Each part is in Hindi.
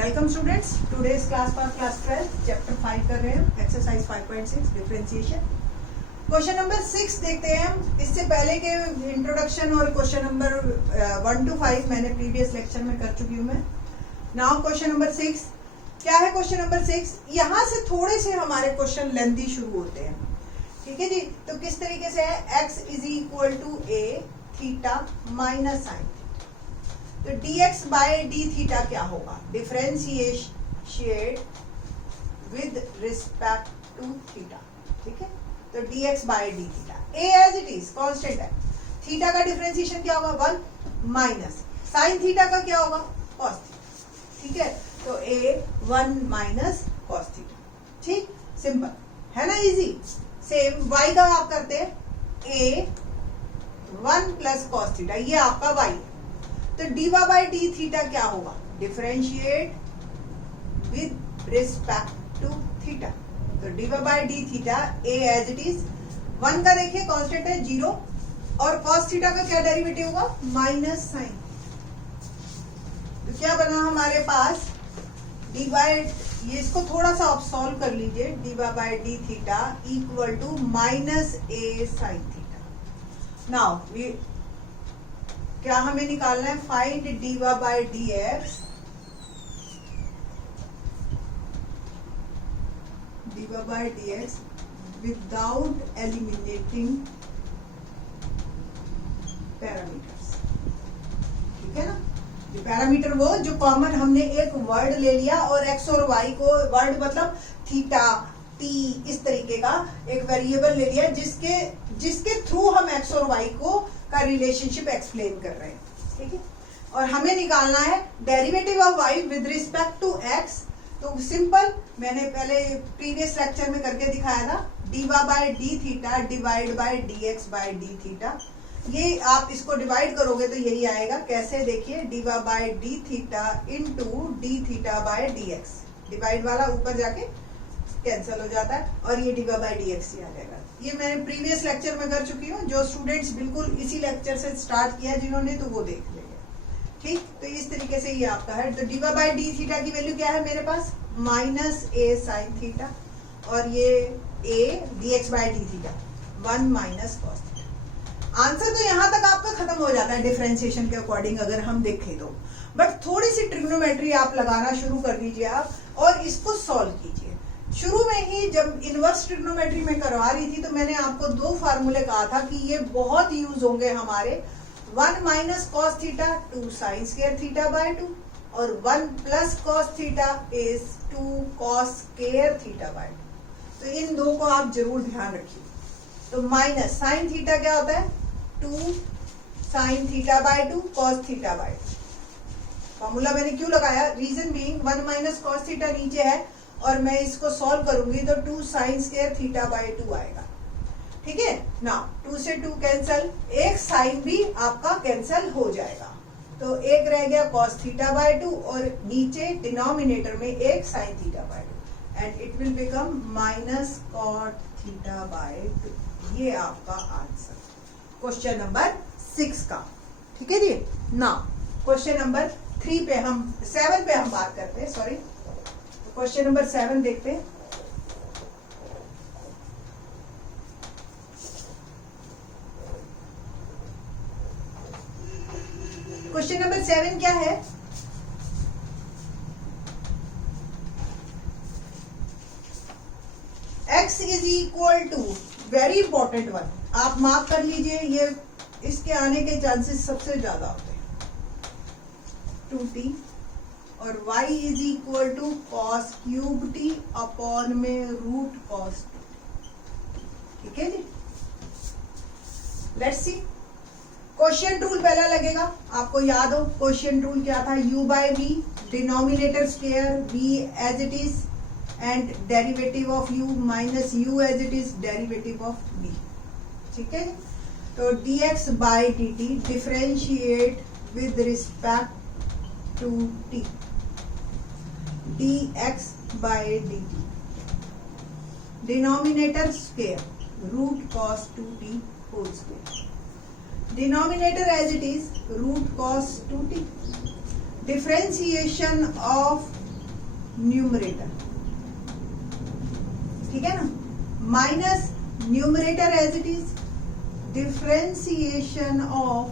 Welcome students, today's class for class 12 chapter 5 कर रहे हैं, एक्सरसाइज 5.6 डिफरेंशिएशन। क्वेश्चन नंबर 6 देखते हैं हम। इससे पहले के इंट्रोडक्शन और क्वेश्चन नंबर 1 to 5 मैंने प्रीवियस लेक्चर में कर चुकी हूँ मैं। नाउ क्वेश्चन नंबर 6 क्या है? क्वेश्चन नंबर 6 यहाँ से थोड़े से हमारे क्वेश्चन लेंथी शुरू होते हैं, ठीक है जी। तो किस तरीके से है? x is equal to a theta minus sine. तो dx बाय डी थीटा क्या होगा? Differentiate with respect to theta, ठीक है। तो dx by d theta a as it is constant है। थीटा का डिफरेंशिएशन क्या होगा? 1 माइनस साइन थीटा का क्या होगा? कॉस थीटा, ठीक है। तो a 1 माइनस कॉस थीटा, ठीक, सिंपल है ना, इजी। सेम y का आप करते हैं a 1 प्लस कॉस थीटा, ये आपका y है। तो डीवा बाई डी थीटा क्या होगा? Differentiate with respect to theta. तो डीवा by d theta a as it is 1 का देखिए कांस्टेंट है 0, और कॉस थीटा का क्या डेरिवेटिव होगा? Minus sine. तो क्या बना हमारे पास? डी बाई, ये इसको थोड़ा सा आप सॉल्व कर लीजिए। D y by d theta equal to minus a sine theta. Now क्या हमें निकालना है? Find d y by d x, d y by d x without eliminating parameters, ठीक है ना। जो पैरामीटर वो जो कॉमन हमने एक वर्ड ले लिया और एक्स और वाई को, वर्ड मतलब थीटा टी, इस तरीके का एक वेरिएबल ले लिया जिसके थ्रू हम एक्स और वाई को का रिलेशनशिप एक्सप्लेन कर रहे हैं, ठीक है। और हमें निकालना है derivative of y with respect to x। तो सिंपल, मैंने पहले प्रीवियस लेक्चर में करके दिखाया था। D y by d theta divide by dx by d theta. ये आप इसको डिवाइड करोगे तो यही आएगा। कैसे? देखिए, d y by d theta into d theta by dx। Divide वाला ऊपर जाके कैंसिल हो जाता है और ये डीवा बाय dx ही आ जाएगा। ये मैंने प्रीवियस लेक्चर में कर चुकी हूँ। जो स्टूडेंट्स बिल्कुल इसी लेक्चर से स्टार्ट किया जिन्होंने, तो वो देख लेंगे, ठीक। तो इस तरीके से ये आपका है। तो डीवा बाय डी थीटा की वैल्यू क्या है मेरे पास? माइनस ए साइन थीटा, और ये a dx by d theta 1 minus cos theta. Answer तो यहाँ तक आपका खत्म हो जाता है डिफरेंशिएशन के अकॉर्डिंग अगर हम देखें तो। बट थोड़ी सी ट्रिग्नोमेट्री आप लगाना शुरू कर दीजिए आप, और इसको सॉल्व कीजिए। शुरू में ही जब इनवर्स ट्रिग्नोमेट्री में करवा रही थी तो मैंने आपको 2 फार्मूले कहा था कि ये बहुत यूज होंगे हमारे। 1 minus cos theta 2 sine square theta by 2, और 1 plus cos theta is 2 cos square theta by 2। तो इन 2 को आप जरूर ध्यान रखिए। तो माइनस साइन थीटा क्या होता है? 2 sine theta by 2 cos theta by 2। Formula मैंने क्यों लगाया? Reason being 1 minus cos theta नीचे है और मैं इसको सॉल्व करूंगी तो 2 साइन स्क्वायर थीटा बाय 2 आएगा, ठीक है ना। 2 से 2 कैंसल, एक साइन भी आपका कैंसल हो जाएगा। तो एक रह गया कॉस थीटा बाय 2, और नीचे डिनोमिनेटर में एक sine theta by 2, and it will become minus cot theta by 2। ये आपका आंसर क्वेश्चन नंबर 6 का, ठीक है जी। ना क्वेश्चन नंबर 3 पे हम 7 पे हम बात करते हैं, सॉरी। क्वेश्चन नंबर 7 देखते हैं। क्वेश्चन नंबर 7 क्या है? x is equal to, very important one, आप मार्क कर लीजिए, ये इसके आने के चांसेस सबसे ज्यादा होते हैं। 2t और y is equal to cos cube t upon में रूट कॉस टी, ठीक है जी। लेट्स सी, क्वोशिएंट रूल पहला लगेगा। आपको याद हो क्वोशिएंट रूल क्या था? u by v, denominator square v as it is, and derivative of u minus u as it is derivative of v, ठीक है। तो dx by dt differentiate with respect to t, dx by dt, denominator square root cos 2t whole square, denominator as it is root cos 2t. Differentiation of numerator, ठीक है ना, minus numerator as it is, differentiation of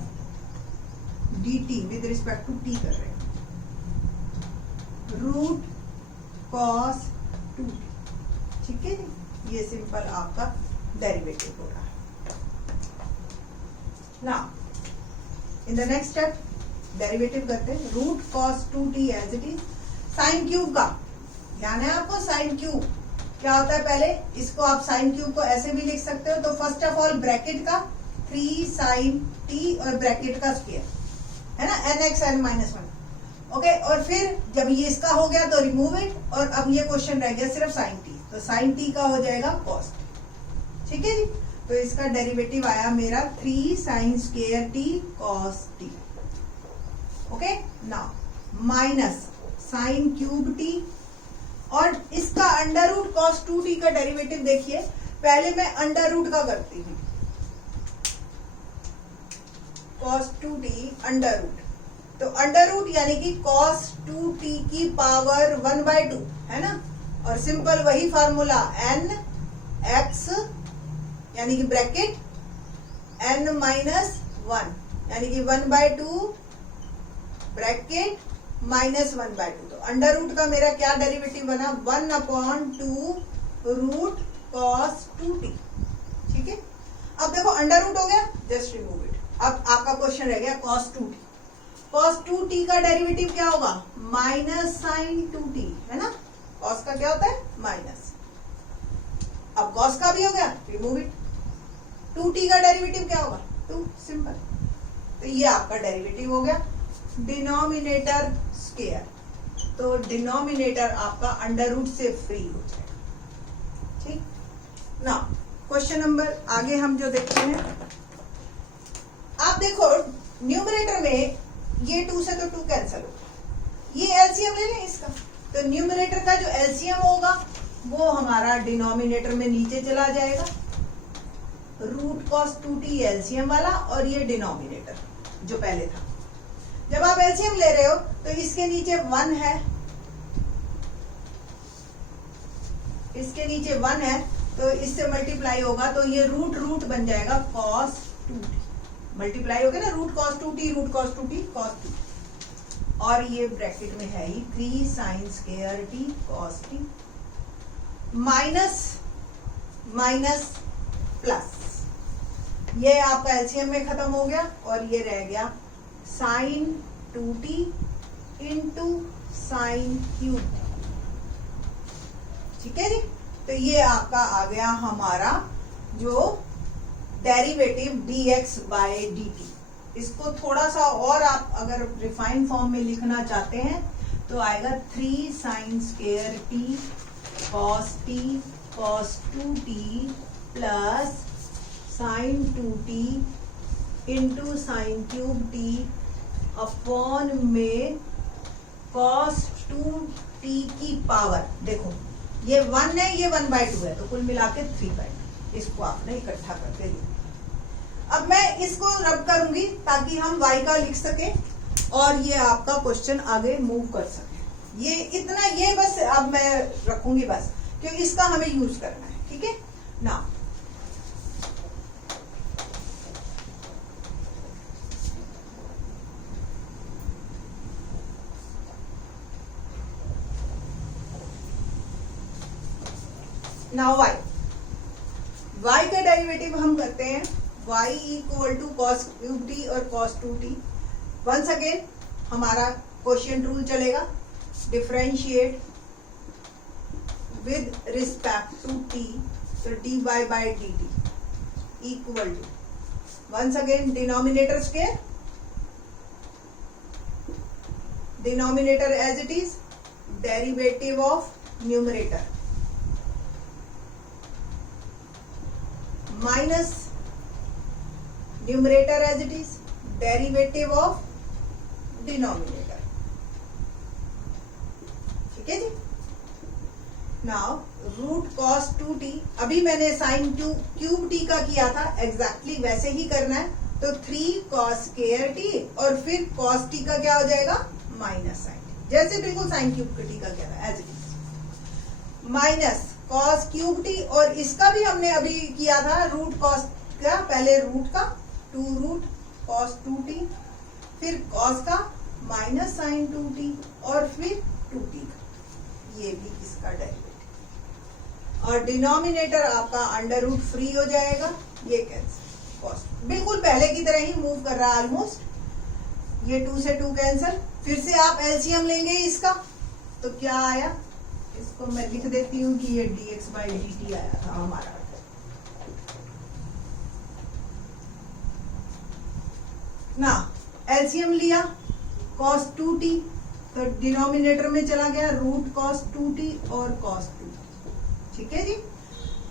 dt with respect to t कर रहे हैं, रूट कॉस 2t, ठीक है जी। ये सिंपल आपका डेरिवेटिव हो रहा है। Now in the next step derivative करते हैं, root cos 2t as it is, sine cube का ध्यान है आपको, साइन क्यूब क्या होता है, पहले इसको आप साइन क्यूब को ऐसे भी लिख सकते हो, तो फर्स्ट ऑफ ऑल ब्रैकेट का 3 साइन t और ब्रैकेट का स्क्वायर है ना, nx n माइनस 1, ओके। और फिर जब ये इसका हो गया तो रिमूव इट, और अब ये क्वेश्चन रह गया सिर्फ साइन t, तो साइन t का हो जाएगा कॉस, ठीक है जी। तो इसका डेरिवेटिव आया मेरा 3 sine square t cos t, okay. Now minus sine cube t, और इसका अंडर रूट कॉस 2t का डेरिवेटिव देखिए, पहले मैं अंडर रूट का करती हूँ, कॉस 2t अंडर रूट, तो अंडर रूट यानी कि कॉस 2t की पावर 1/2 है ना, और सिंपल वही फार्मूला n x यानी कि ब्रैकेट n माइनस 1 यानी कि 1/2 ब्रैकेट माइनस 1/2, तो अंडर रूट का मेरा क्या डेरिवेटिव बना, 1/2 रूट कॉस 2t, ठीक है। अब देखो अंडर रूट हो गया, जस्ट रिमूव इट। अब आपका क्वेश्चन रह गया कॉस 2t, कॉस 2t का डेरिवेटिव क्या होगा, माइनस साइन 2t, है ना, कॉस का क्या होता है माइनस, अब कॉस का भी हो गया, रिमूव इट। 2t का डेरिवेटिव क्या होगा 2, सिंपल, तो ये आपका डेरिवेटिव हो गया, डिनोमिनेटर स्क्वायर, तो डिनोमिनेटर आपका अंडर रूट से फ्री हो जाएगा, ठीक ना। क्वेश्चन नंबर आगे हम जो देखते हैं, आप देखो न्यूमरेटर में ये 2 से तो 2 कैंसिल होगा, ये एलसीएम ले लें इसका, तो न्यूमरेटर का जो एलसीएम होगा वो हमारा डिनोमिनेटर में नीचे चला जाएगा, रूट कॉस 2t एलसीएम वाला, और ये डिनोमिनेटर जो पहले था। जब आप एलसीएम ले रहे हो तो इसके नीचे 1 है, इसके नीचे 1 है, तो इससे मल्टीप्लाई होगा, तो ये रूट रूट बन जाएगा कॉस 2t, मल्टीप्लाई हो गया ना, root cos 2t root cos 2t cos 2, और ये ब्रैकेट में है ही 3 sine square t cos t, minus minus plus, ये आपका एलसीएम में खत्म हो गया, और ये रह गया sign 2t into sine cube, ठीक है जी। तो ये आपका आ गया हमारा जो डेरिवेटिव dx बाय dt। इसको थोड़ा सा और आप अगर रिफाइन फॉर्म में लिखना चाहते हैं तो आएगा 3 sine square t cos 2t plus sign 2t into sine cube t upon में cos 2t की पावर, देखो ये 1 है, ये 1/2 है, तो कुल मिला के 3/2, इसको आपने इकट्ठा करके लिया। अब मैं इसको रब करूंगी ताकि हम y का लिख सके और ये आपका क्वेश्चन आगे मूव कर सके। ये इतना, ये बस अब मैं रखूंगी बस, क्योंकि इसका हमें यूज करना है, ठीक है ना। नाउ y का डेरिवेटिव हम करते हैं, y equal to cos cube t और कॉस 2t। वंस अगेन हमारा क्वेश्चन रूल चलेगा, differentiate with respect to t, तो dy by dt equal to, once again denominator square, denominator as it is, derivative of numerator minus numerator as it is, derivative of denominator, ठीक है जी। नाउ रूट कॉस 2t, अभी मैंने साइन क्यूब t का किया था, एग्जैक्टली वैसे ही करना है, तो 3 कॉस स्क्वायर t और फिर कॉस t का क्या हो जाएगा माइनस साइन t, जैसे बिल्कुल साइन क्यूब टी का क्या था as it is, minus cos cube t, और इसका भी हमने अभी किया था रूट कॉस का, पहले रूट का 2 रूट कॉस 2t, फिर कॉस का माइनस साइन 2t, और फिर 2t का, ये भी इसका डेरिवेटिव, और डिनोमिनेटर आपका अंडर रूट फ्री हो जाएगा, ये कैंसिल, कॉस बिल्कुल पहले की तरह ही मूव कर रहा है ऑलमोस्ट, ये 2 से 2 कैंसिल, फिर से आप एलसीएम लेंगे इसका, तो क्या आया, इसको मैं लिख देती हूँ कि ये dx/dt आया था हमारा। ना एलसीएम लिया cos 2t, तो डिनोमिनेटर में चला गया रूट cos 2t और cos 2t, ठीक है जी।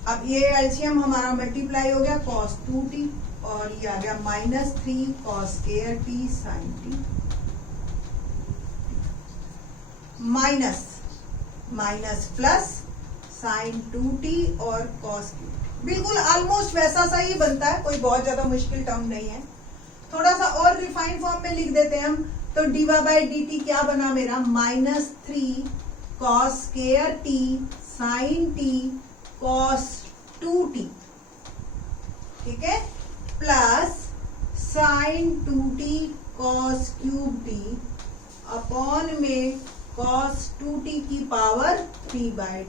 अब ये एलसीएम हमारा मल्टीप्लाई हो गया cos 2t, और ये आ गया -3 cos square t sin t, minus plus sin 2t और cos 2t, बिल्कुल ऑलमोस्ट वैसा सा ही बनता है, कोई बहुत ज्यादा मुश्किल टर्म नहीं है। थोड़ा सा और रिफाइंड फॉर्म में लिख देते हैं हम, तो dy/dt क्या बना मेरा, -3 cos square t sin t cos 2t, ठीक है, plus sin 2t cos cube t upon में cos 2t की पावर 3/2,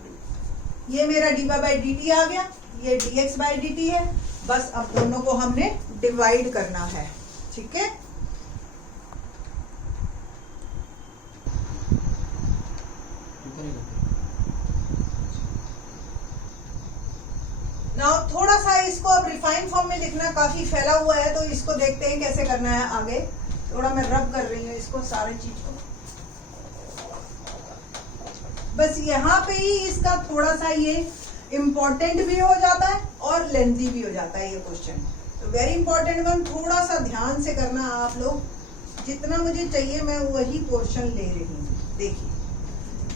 ये मेरा dy/dt आ गया, ये dx/dt है, बस अब दोनों को हमने डिवाइड करना है, ठीक है। नाउ थोड़ा सा इसको अब रिफाइन फॉर्म में लिखना काफी फैला हुआ है, तो इसको देखते हैं कैसे करना है आगे। थोड़ा मैं रब कर रही हूँ इसको, सारे चीज को, बस यहाँ पे ही इसका थोड़ा सा ये इम्पोर्टेंट भी हो जाता है और लेंथी भी हो जाता है ये क्वेश्चन, तो वेरी इंपॉर्टेंट वन, थोड़ा सा ध्यान से करना आप लोग, जितना मुझे चाहिए मैं वही पोर्शन ले रही हूँ। देखिए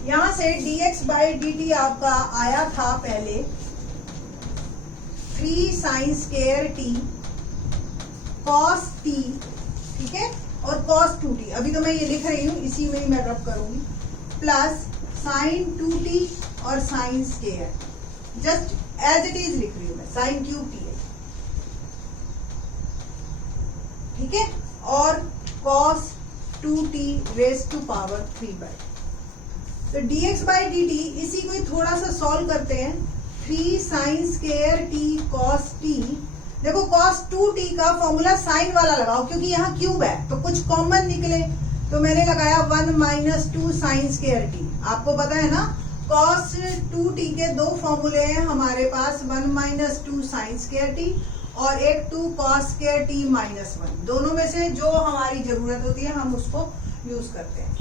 यहाँ से dx/dt आपका आया था पहले 3 sin square t cos t, ठीक है, और cos 2t, अभी तो मैं ये लिख रही हूँ, इसी में ही मैं रब करूंगी, प्लस sin 2t और sin square, just as it is लिख रही हूँ मैं, sin क्यूब t है, ठीक है, और cos 2t raise to power 3/2, तो dx/dt इसी को ही थोड़ा सा सॉल्व करते हैं, 3 sin square t cos t, देखो cos 2t का फॉर्मूला साइन वाला लगाओ, क्योंकि यहाँ क्यूब है तो कुछ कॉमन निकले, तो मैंने लगाया 1 - 2 sin square t, आपको पता है ना cos 2t के दो फॉर्मूले हैं हमारे पास, 1 - 2 sin square t और एक 2 cos square t -1, दोनों में से जो हमारी जरूरत होती है हम उसको यूज करते हैं,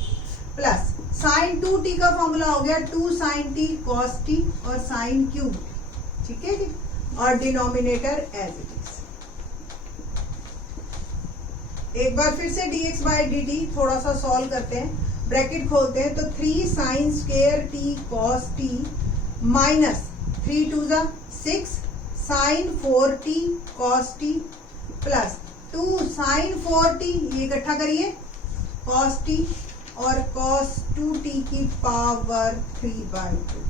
प्लस sin 2t का फॉर्मूला हो गया 2 sin t cos t और sin क्यूब, ठीक है जी, और डिनोमिनेटर एज इट इज। एक बार फिर से dx/dt थोड़ा सा सॉल्व करते हैं, ब्रैकेट खोलते हैं, तो 3 sin square t cos t minus 3 2 6 sin 4t cos t plus 2 sin 4t, ये इकट्ठा करिए, cos t और cos 2t की पावर 3/2।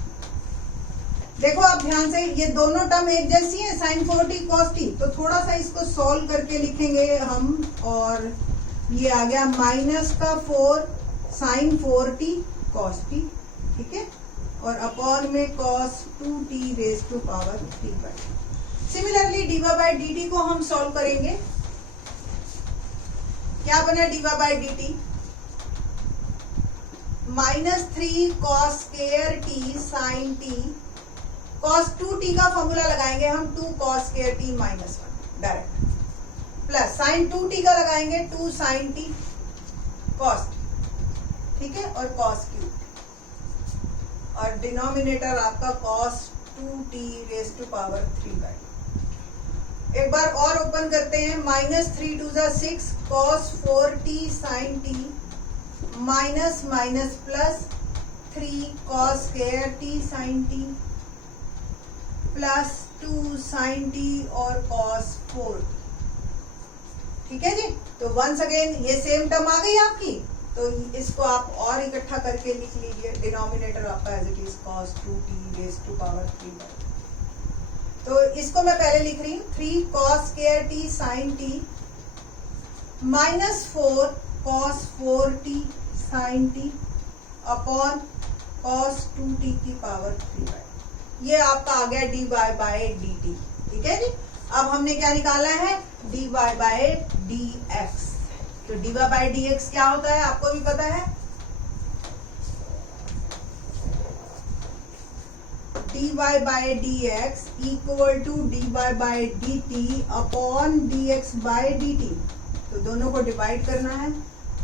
देखो आप ध्यान से, ये दोनों टर्म एक जैसी है, sin 4t cos t, तो थोड़ा सा इसको सॉल्व करके लिखेंगे हम, और ये आ गया -4 sin 4t cos t, ठीक है, और अपॉन में cos 2t raise to power 3/2। Similarly dy/dt को हम सॉल्व करेंगे, क्या बना dy/dt, -3 cos square t sin t, cos 2t का फॉर्मूला लगाएंगे हम, 2 cos square t -1 direct, plus sin 2t का लगाएंगे 2 sin t cos t, ठीक है, और cos क्यूब, और डिनोमिनेटर आपका cos 2t raise to power 3/2। एक बार और ओपन करते हैं, -3 2 6 cos 4t sin t minus plus 3 cos square t sin t plus 2 sin t और cos 4t, ठीक है जी। तो वंस अगेन ये सेम टर्म आ गई आपकी, तो इसको आप और इकट्ठा करके लिख लीजिए, डिनोमिनेटर आपका as it is cos 2t raise to power 3 by. तो इसको मैं पहले लिख रही हूँ 3 cos square t sin t minus 4 cos 4t sin t upon cos 2t की पावर 3 बाई। ये आपका आ गया dy बाय dt। ठीक है जी। अब हमने क्या निकाला है, dy बाय dx। तो dy बाय dx क्या होता है आपको भी पता है, dy by dx equal to dy by dt upon dx by dt। तो दोनों को डिवाइड करना है,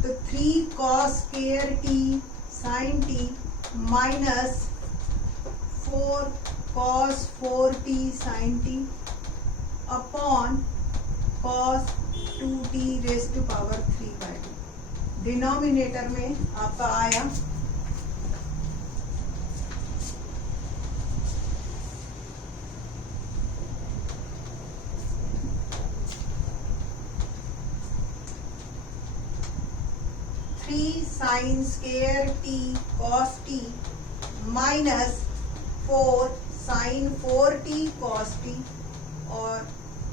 तो 3 cos square t sin t minus 4 cos 4t sin t upon cos 2t raise to power 3 by 2। Denominator में आपका आया 3 sin square t cos t minus 4 sin 4t cos t और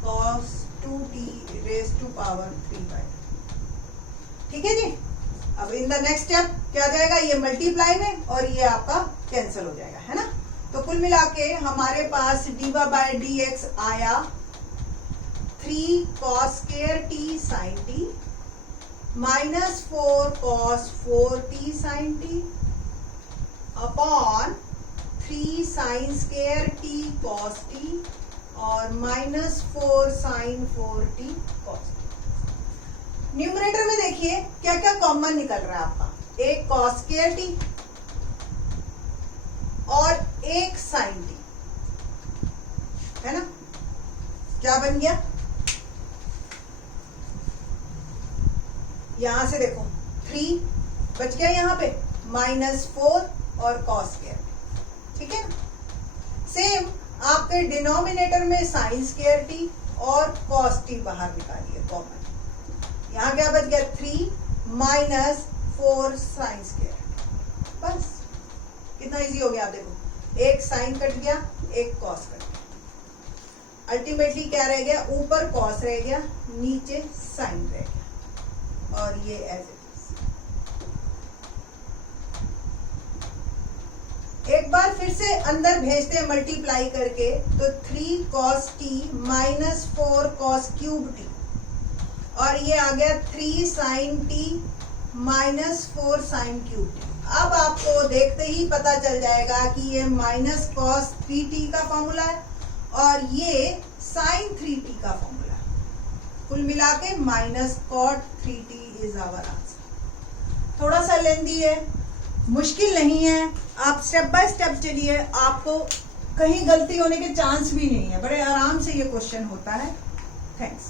cos 2t raise to power 3 by. ठीक है जी। अब इन द नेक्स्ट स्टेप क्या जाएगा, ये मल्टीप्लाई में और ये आपका कैंसिल हो जाएगा, है ना। तो कुल मिला के हमारे पास dy बाय dx आया 3 cos square t sin t minus 4 cos 4t sin t upon 3 sin square t cos t और minus 4 sin 4t cos t। Numerator में देखिए क्या क्या कॉमन निकल रहा है आपका, एक cos स्क्वायर t और एक sin t, है ना। क्या बन गया, यहां से देखो 3 बच गया यहाँ पे, माइनस 4 और cos स्क्वायर। ठीक है ना। सेम आपके डिनोमिनेटर में sin स्क्वायर t और cos t बाहर निकालिए कॉमन। यहाँ क्या बच गया 3 माइनस 4 sin स्क्वायर। बस कितना इजी हो गया, आप देखो एक sin कट गया, एक cos कट गया। अल्टीमेटली क्या रह गया, ऊपर cos रह गया, नीचे sin रह गया और ये एज इट इज। एक बार फिर से अंदर भेजते हैं मल्टीप्लाई करके, तो 3 cos t minus 4 cos cube t और ये आ गया 3 sin t minus 4 sin cube t। अब आपको देखते ही पता चल जाएगा कि ये माइनस cos 3t का फॉर्मूला है और ये sin 3t का फॉर्मूला है। कुल मिला के minus cot 3t is our answer. थोड़ा सा लेंदी है, मुश्किल नहीं है, आप स्टेप बाय स्टेप चलिए, आपको कहीं गलती होने के चांस भी नहीं है, बड़े आराम से ये क्वेश्चन होता है। थैंक्स।